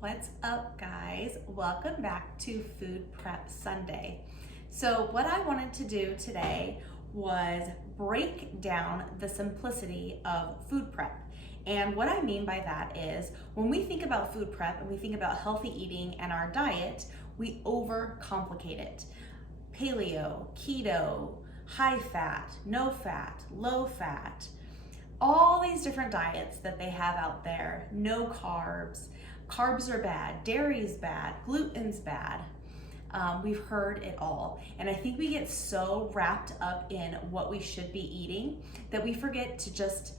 What's up, guys? Welcome back to Food Prep Sunday. So what I wanted to do today was break down the simplicity of food prep. And what I mean by that is when we think about food prep and we think about healthy eating and our diet, we overcomplicate it. Paleo, keto, high fat, no fat, low fat, all these different diets that they have out there, no carbs, carbs are bad, dairy's bad, gluten's bad. We've heard it all. And I think we get so wrapped up in what we should be eating that we forget to just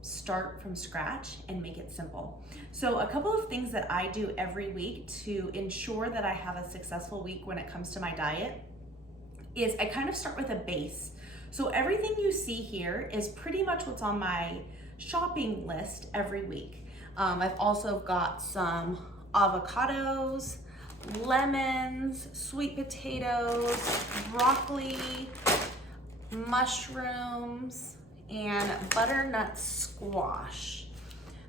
start from scratch and make it simple. So a couple of things that I do every week to ensure that I have a successful week when it comes to my diet is I kind of start with a base. So everything you see here is pretty much what's on my shopping list every week. I've also got some avocados, lemons, sweet potatoes, broccoli, mushrooms, and butternut squash.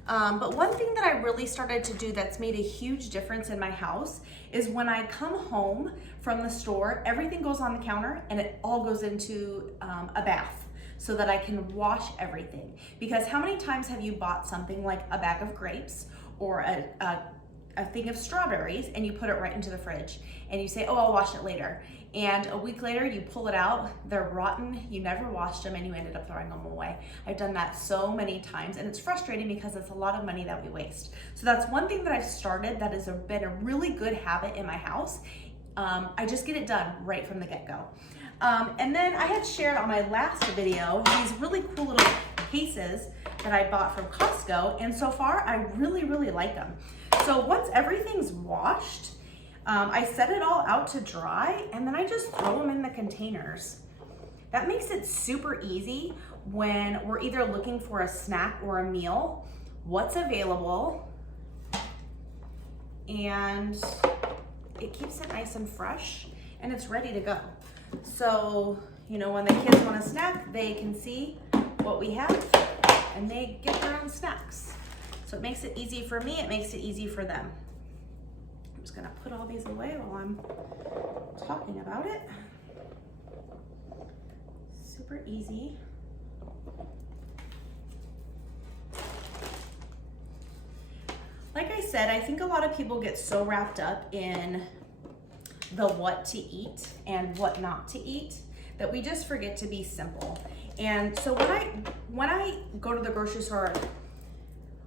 But one thing that I really started to do that's made a huge difference in my house is when I come home from the store, everything goes on the counter and it all goes into a bath so that I can wash everything. Because how many times have you bought something like a bag of grapes or a thing of strawberries and you put it right into the fridge and you say, oh, I'll wash it later. And a week later you pull it out, they're rotten, you never washed them and you ended up throwing them away. I've done that so many times and it's frustrating because it's a lot of money that we waste. So that's one thing that I've started that has been a really good habit in my house. I just get it done right from the get-go. And then I had shared on my last video these really cool little cases that I bought from Costco, and so far I really like them. So once everything's washed, I set it all out to dry and then I just throw them in the containers. That makes it super easy when we're either looking for a snack or a meal, what's available, and it keeps it nice and fresh and it's ready to go. So, you know, when the kids want a snack, they can see what we have and they get their own snacks. So it makes it easy for me, it makes it easy for them. I'm just gonna put all these away while I'm talking about it. Super easy. Like I said, I think a lot of people get so wrapped up in the what to eat and what not to eat that we just forget to be simple. And so when I go to the grocery store,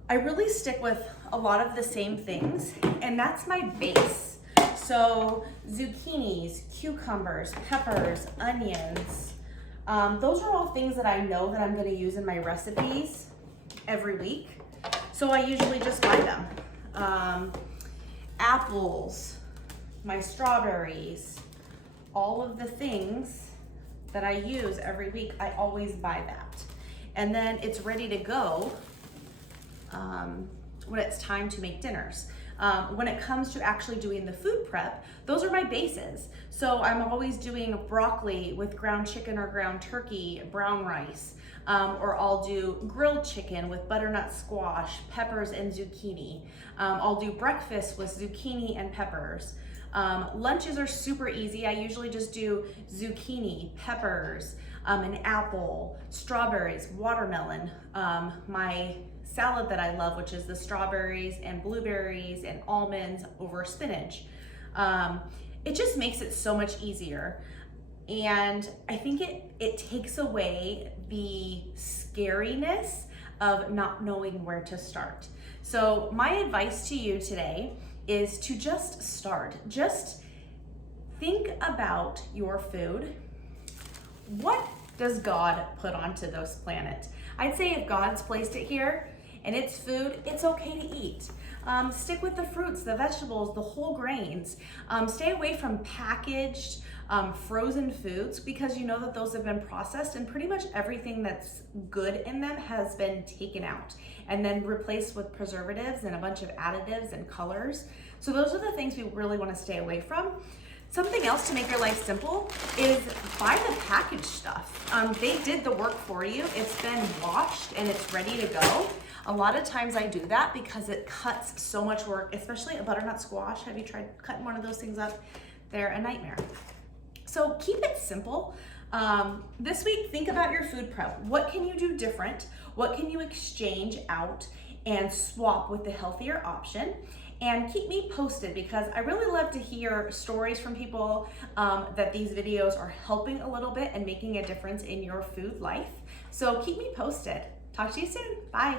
I really stick with a lot of the same things, and that's my base. So zucchinis, cucumbers, peppers, onions, those are all things that I know that I'm gonna use in my recipes every week. So I usually just buy them. Apples, my strawberries, all of the things that I use every week, I always buy that. And then it's ready to go when it's time to make dinners. When it comes to actually doing the food prep, those are my bases. So I'm always doing broccoli with ground chicken or ground turkey, brown rice, or I'll do grilled chicken with butternut squash, peppers and zucchini. I'll do breakfast with zucchini and peppers. Lunches are super easy. I usually just do zucchini, peppers, an apple, strawberries, watermelon, my salad that I love, which is the strawberries and blueberries and almonds over spinach. It just makes it so much easier. And I think it takes away the scariness of not knowing where to start. So my advice to you today is to just start. Just think about your food. What does God put onto this planet? I'd say if God's placed it here and it's food, it's okay to eat. Stick with the fruits, the vegetables, the whole grains. Stay away from packaged, frozen foods because you know that those have been processed and pretty much everything that's good in them has been taken out and then replaced with preservatives and a bunch of additives and colors. So those are the things we really want to stay away from. Something else to make your life simple is buy the packaged stuff. They did the work for you. It's been washed and it's ready to go. A lot of times I do that because it cuts so much work, especially a butternut squash. Have you tried cutting one of those things up? They're a nightmare. So keep it simple. This week, think about your food prep. What can you do different? What can you exchange out and swap with the healthier option? And keep me posted, because I really love to hear stories from people that these videos are helping a little bit and making a difference in your food life. So keep me posted. Talk to you soon. Bye.